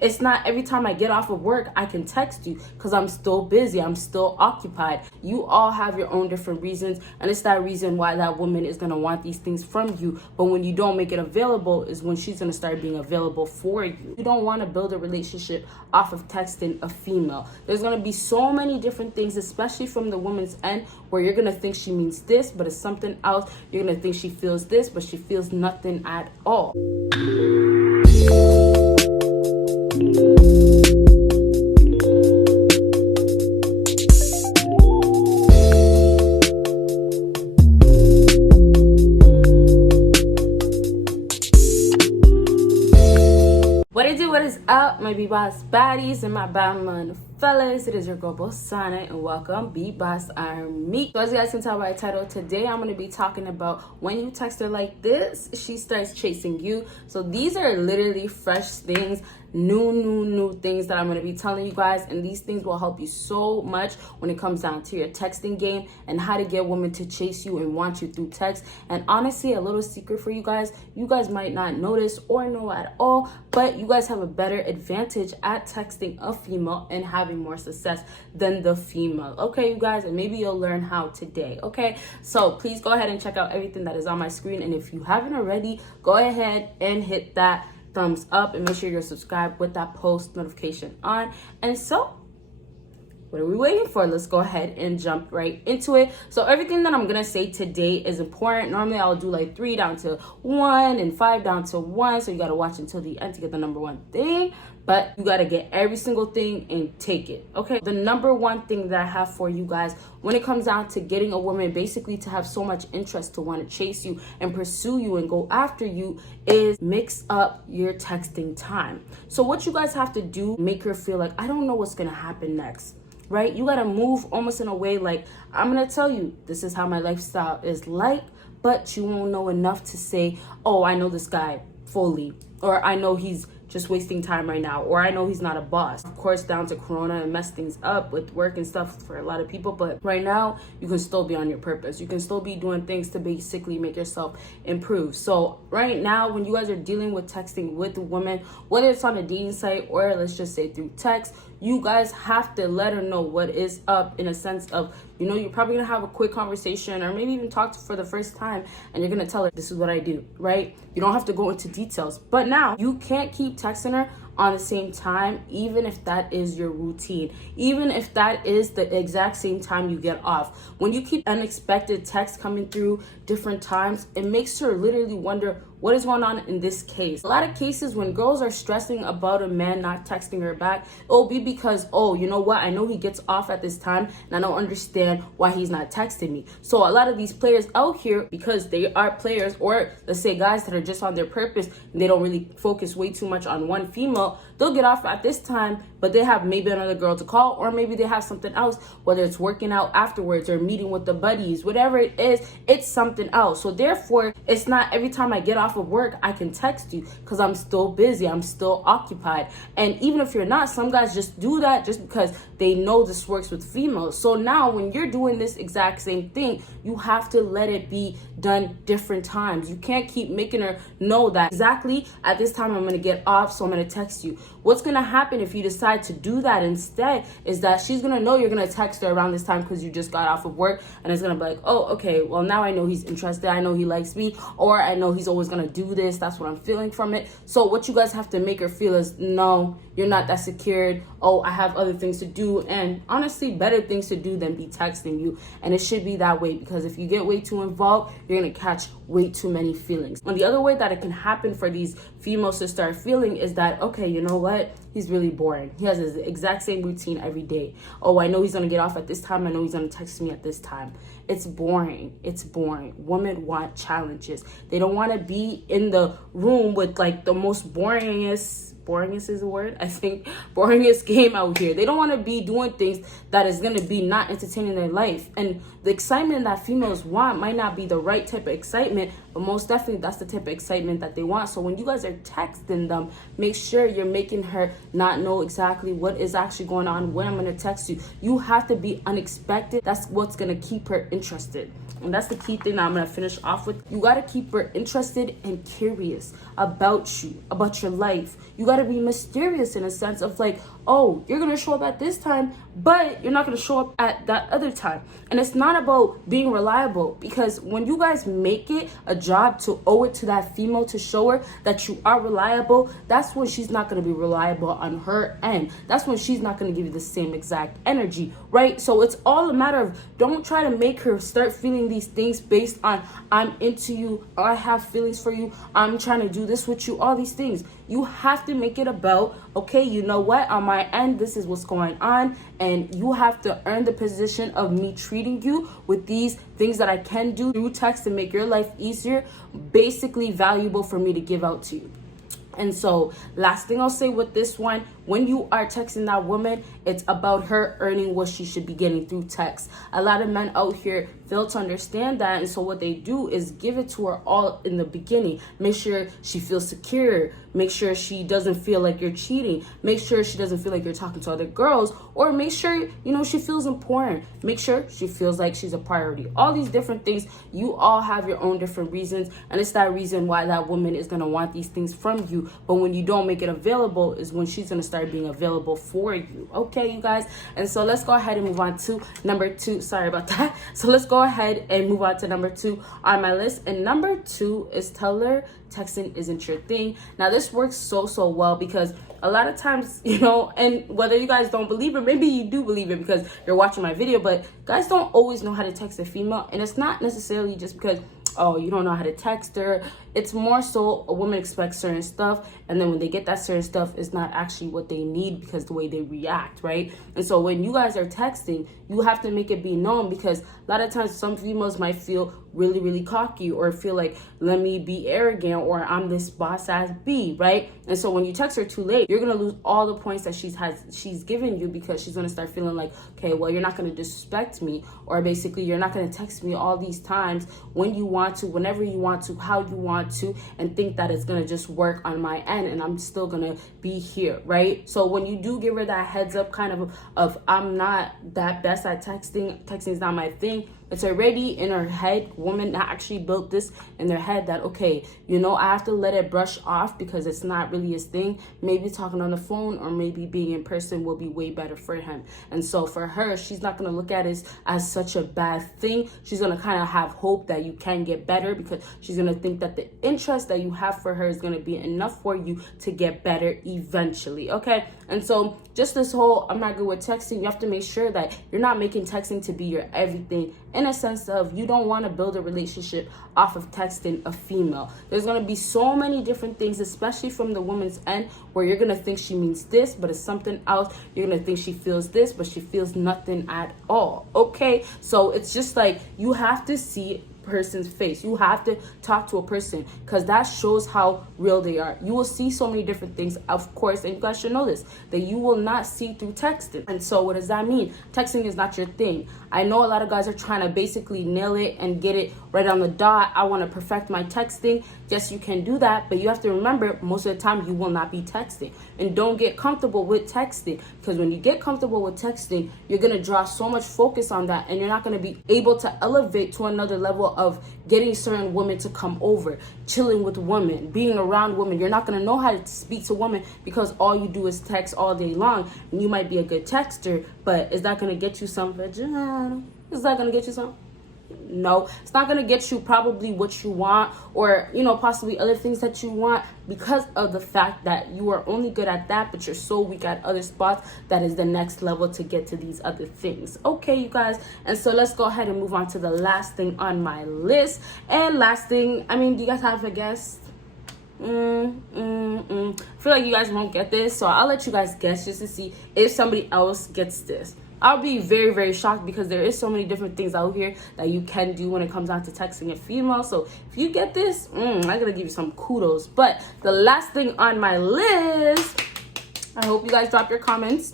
It's not every time I get off of work, I can text you because I'm still busy. I'm still occupied. You all have your own different reasons. And it's that reason why that woman is going to want these things from you. But when you don't make it available is when she's going to start being available for you. You don't want to build a relationship off of texting a female. There's going to be so many different things, especially from the woman's end, where you're going to think she means this, but it's something else. You're going to think she feels this, but she feels nothing at all. What is up, my BBossBaddies and my bad fellas? It is your girl Bosana and welcome BBossArmy. So as you guys can tell by the title, today I'm going to be talking about when you text her like this, she starts chasing you. So these are literally fresh things, new things that I'm going to be telling you guys, and these things will help you so much when it comes down to your texting game and how to get women to chase you and want you through text. And honestly, a little secret for you guys might not notice or know at all, but you guys have a better advantage at texting a female and having more success than the female. Okay, you guys, and maybe you'll learn how today. Okay, so please go ahead and check out everything that is on my screen, and if you haven't already, go ahead and hit that thumbs up and make sure you're subscribed with that post notification on. And so what are we waiting for? Let's go ahead and jump right into it. So everything that I'm gonna say today is important. Normally I'll do like 3 down to 1 and 5 down to 1, so you gotta watch until the end to get the number one thing, but you gotta get every single thing and take it. Okay, the number one thing that I have for you guys when it comes down to getting a woman basically to have so much interest to want to chase you and pursue you and go after you is mix up your texting time. So what you guys have to do, make her feel like, I don't know what's gonna happen next. Right? You gotta move almost in a way like, I'm gonna tell you, this is how my lifestyle is like, but you won't know enough to say, oh, I know this guy fully, or I know he's just wasting time right now, or I know he's not a boss. Of course, down to Corona and mess things up with work and stuff for a lot of people, but right now you can still be on your purpose. You can still be doing things to basically make yourself improve. So right now, when you guys are dealing with texting with women, whether it's on a dating site or let's just say through text, you guys have to let her know what is up, in a sense of, you know, you're probably gonna have a quick conversation or maybe even talk to for the first time, and you're gonna tell her, this is what I do, right? You don't have to go into details, but now you can't keep texting her on the same time, even if that is your routine, even if that is the exact same time you get off. When you keep unexpected texts coming through different times, it makes her literally wonder, what is going on in this case? A lot of cases when girls are stressing about a man not texting her back, it'll be because, oh, you know what? I know he gets off at this time and I don't understand why he's not texting me. So a lot of these players out here, because they are players, or let's say guys that are just on their purpose and they don't really focus way too much on one female, they'll get off at this time, but they have maybe another girl to call, or maybe they have something else, whether it's working out afterwards or meeting with the buddies, whatever it is, it's something else. So therefore, it's not every time I get off of work, I can text you because I'm still busy, I'm still occupied. And even if you're not, some guys just do that just because they know this works with females. So now when you're doing this exact same thing, you have to let it be done different times. You can't keep making her know that exactly at this time I'm going to get off, so I'm going to text you. What's going to happen if you decide to do that instead is that she's going to know you're going to text her around this time because you just got off of work, and it's going to be like, oh, okay, well, now I know he's interested, I know he likes me, or I know he's always going to do this, that's what I'm feeling from it. So what you guys have to make her feel is, no, you're not that secured, oh, I have other things to do, and honestly, better things to do than be texting you. And it should be that way, because if you get way too involved, you're going to catch way too many feelings. And the other way that it can happen for these females to start feeling is that, okay, you know what? He's really boring. He has his exact same routine every day. Oh, I know he's going to get off at this time. I know he's going to text me at this time. It's boring. It's boring. Women want challenges. They don't want to be in the room with like the most boringest is a word, I think, boringest game out here. They don't want to be doing things that is going to be not entertaining their life. And the excitement that females want might not be the right type of excitement, but most definitely that's the type of excitement that they want. So when you guys are texting them, make sure you're making her not know exactly what is actually going on when I'm going to text you. You have to be unexpected. That's what's going to keep her interested. and that's the key thing that I'm gonna finish off with. You gotta keep her interested and curious about you, about your life. You gotta be mysterious in a sense of like, oh, you're gonna show up at this time, but you're not gonna show up at that other time. And it's not about being reliable, because when you guys make it a job to owe it to that female to show her that you are reliable, that's when she's not gonna be reliable on her end. That's when she's not gonna give you the same exact energy, right? So it's all a matter of, don't try to make her start feeling these things based on, I'm into you, or I have feelings for you, I'm trying to do this with you, all these things. You have to make it about, okay, you know what, on my end, this is what's going on, and you have to earn the position of me treating you with these things that I can do through text to make your life easier, basically valuable for me to give out to you. And so last thing I'll say with this one, when you are texting that woman, it's about her earning what she should be getting through text. A lot of men out here fail to understand that, and so what they do is give it to her all in the beginning. Make sure she feels secure. Make sure she doesn't feel like you're cheating. Make sure she doesn't feel like you're talking to other girls, or make sure, you know, she feels important. Make sure she feels like she's a priority. All these different things, you all have your own different reasons, and it's that reason why that woman is going to want these things from you. But when you don't make it available is when she's going to start being available for you. Okay, you guys? And so let's go ahead and move on to number 2. Sorry about that. So let's go ahead and move on to number 2 on my list. And number 2 is tell her texting isn't your thing. Now, this works so well because a lot of times, you know, and whether you guys don't believe it, maybe you do believe it because you're watching my video, but guys don't always know how to text a female. And it's not necessarily just because, oh, you don't know how to text her. It's more so a woman expects certain stuff, and then when they get that certain stuff, it's not actually what they need because the way they react, right? And so when you guys are texting, you have to make it be known, because a lot of times some females might feel really cocky, or feel like, let me be arrogant, or I'm this boss ass B, right? And so when you text her too late, you're gonna lose all the points that she's given you, because she's gonna start feeling like, okay, well, you're not gonna disrespect me, or basically you're not gonna text me all these times when you want to, whenever you want to, how you want to, and think that it's gonna just work on my end and I'm still gonna be here, right? So when you do give her that heads up kind of I'm not that best at texting is not my thing, it's already in her head. Women actually built this in their head that, okay, you know, I have to let it brush off because it's not really his thing. Maybe talking on the phone or maybe being in person will be way better for him. And so for her, she's not going to look at it as such a bad thing. She's going to kind of have hope that you can get better, because she's going to think that the interest that you have for her is going to be enough for you to get better eventually, okay? And so just this whole, I'm not good with texting, you have to make sure that you're not making texting to be your everything, in a sense of you don't want to build a relationship off of texting a female. There's going to be so many different things, especially from the woman's end, where you're going to think she means this, but it's something else. You're going to think she feels this, but she feels nothing at all, okay? So it's just like, you have to see person's face. You have to talk to a person, because that shows how real they are. You will see so many different things, of course, and you guys should know this, that you will not see through texting. And so what does that mean? Texting is not your thing. I know a lot of guys are trying to basically nail it and get it right on the dot. I want to perfect my texting. Yes, you can do that, but you have to remember, most of the time you will not be texting. And don't get comfortable with texting, because when you get comfortable with texting, you're going to draw so much focus on that, and you're not going to be able to elevate to another level of getting certain women to come over, chilling with women, being around women. You're not going to know how to speak to women because all you do is text all day long. And you might be a good texter, but is that going to get you some vagina? Is that going to get you some? No, it's not going to get you probably what you want, or, you know, possibly other things that you want, because of the fact that you are only good at that, but you're so weak at other spots. That is the next level to get to these other things. Okay, you guys. And so let's go ahead and move on to the last thing on my list. And last thing, I mean, do you guys have a guess? I feel like you guys won't get this, so I'll let you guys guess just to see if somebody else gets this. I'll be very shocked, because there is so many different things out here that you can do when it comes down to texting a female. So if you get this, I'm gonna give you some kudos. But the last thing on my list, I hope you guys drop your comments.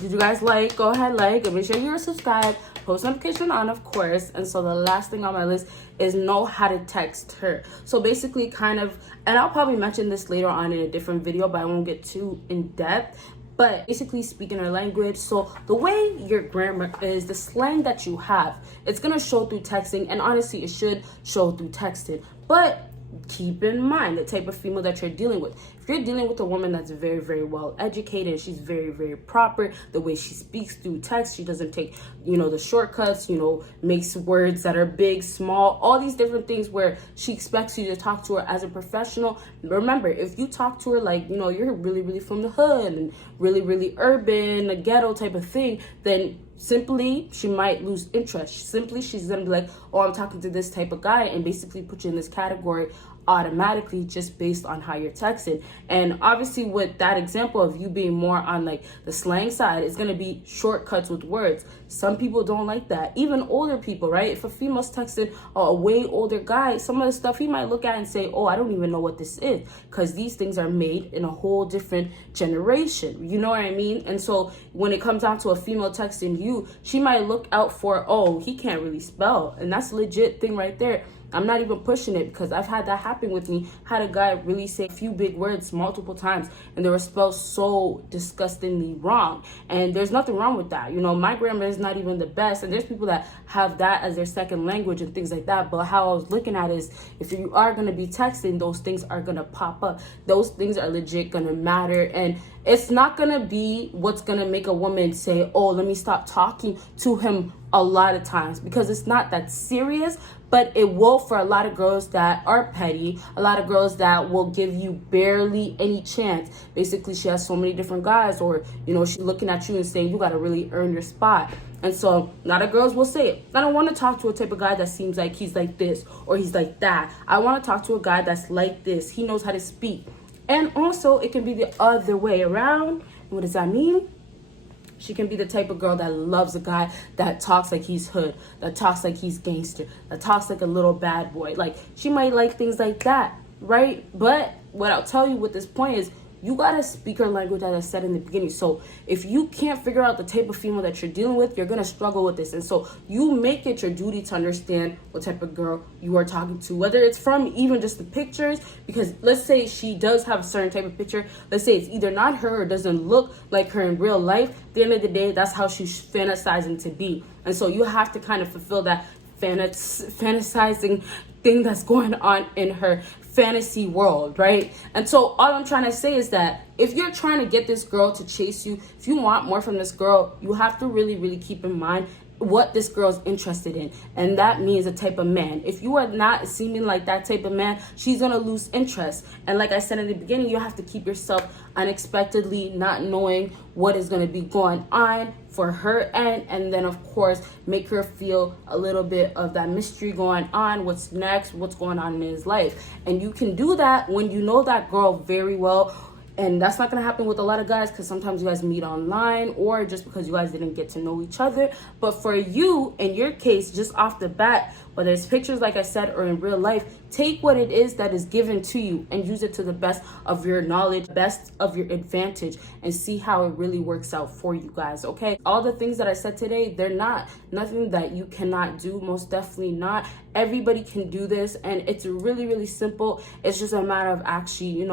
Did you guys like? Go ahead, like, and make sure you're subscribed. Post notification on, of course. And so the last thing on my list is know how to text her. So basically kind of, and I'll probably mention this later on in a different video, but I won't get too in depth. but basically speaking her language. So the way your grammar is, the slang that you have, it's gonna show through texting, and honestly it should show through texting. But keep in mind the type of female that you're dealing with. If you're dealing with a woman that's very, very well educated, she's very, very proper, the way she speaks through text, she doesn't take, the shortcuts, makes words that are big, small, all these different things where she expects you to talk to her as a professional. Remember, if you talk to her like, you're really, really from the hood and really, really urban, a ghetto type of thing, then simply she might lose interest. Simply she's gonna be like, oh, I'm talking to this type of guy, and basically put you in this category automatically just based on how you're texting. And obviously with that example of you being more on like the slang side, it's gonna be shortcuts with words. Some people don't like that. Even older people, right? If a female's texting a way older guy, some of the stuff he might look at and say, oh, I don't even know what this is, because these things are made in a whole different generation. You know what I mean? And so when it comes down to a female texting you, she might look out for, oh, he can't really spell, and that's a legit thing right there. I'm not even pushing it, because I've had that happen with me. Had a guy really say a few big words multiple times, and they were spelled so disgustingly wrong. And there's nothing wrong with that. My grammar is not even the best, and there's people that have that as their second language and things like that. But how I was looking at it is, if you are going to be texting, those things are going to pop up. Those things are legit going to matter. And it's not going to be what's going to make a woman say, oh, let me stop talking to him a lot of times, because it's not that serious. But it will for a lot of girls that are petty, a lot of girls that will give you barely any chance. Basically, she has so many different guys, or, she's looking at you and saying, you got to really earn your spot. And so a lot of girls will say it. I don't want to talk to a type of guy that seems like he's like this or he's like that. I want to talk to a guy that's like this. He knows how to speak. And also, it can be the other way around. What does that mean? She can be the type of girl that loves a guy that talks like he's hood, that talks like he's gangster, that talks like a little bad boy. Like, she might like things like that, right? But what I'll tell you with this point is, you gotta speak her language, as I said in the beginning. So if you can't figure out the type of female that you're dealing with, you're gonna struggle with this. And so you make it your duty to understand what type of girl you are talking to, whether it's from even just the pictures, because let's say she does have a certain type of picture. Let's say it's either not her or doesn't look like her in real life. At the end of the day, that's how she's fantasizing to be. And so you have to kind of fulfill that fantasizing thing that's going on in her fantasy world, right? And so all I'm trying to say is that if you're trying to get this girl to chase you, if you want more from this girl, you have to really, really keep in mind what this girl's interested in, and that means a type of man. If you are not seeming like that type of man, she's gonna lose interest. And like I said in the beginning, you have to keep yourself unexpectedly, not knowing what is going to be going on for her end, and then of course make her feel a little bit of that mystery going on, what's next, what's going on in his life. And you can do that when you know that girl very well. And that's not going to happen with a lot of guys, because sometimes you guys meet online or just because you guys didn't get to know each other. But for you, in your case, just off the bat, whether it's pictures, like I said, or in real life, take what it is that is given to you and use it to the best of your knowledge, best of your advantage, and see how it really works out for you guys, okay? All the things that I said today, they're not nothing that you cannot do, most definitely not. Everybody can do this, and it's really, really simple. It's just a matter of actually,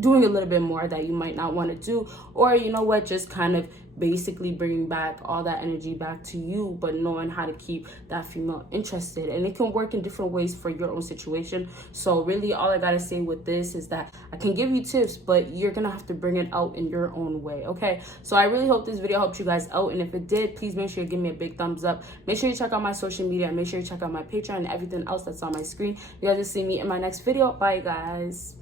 doing a little bit more that you might not want to do, or just kind of basically bringing back all that energy back to you, but knowing how to keep that female interested. And it can work in different ways for your own situation. So really all I gotta say with this is that I can give you tips, but you're gonna have to bring it out in your own way, okay? So I really hope this video helped you guys out, and if it did, please make sure you give me a big thumbs up. Make sure you check out my social media, and make sure you check out my Patreon and everything else that's on my screen. You guys will see me in my next video. Bye guys.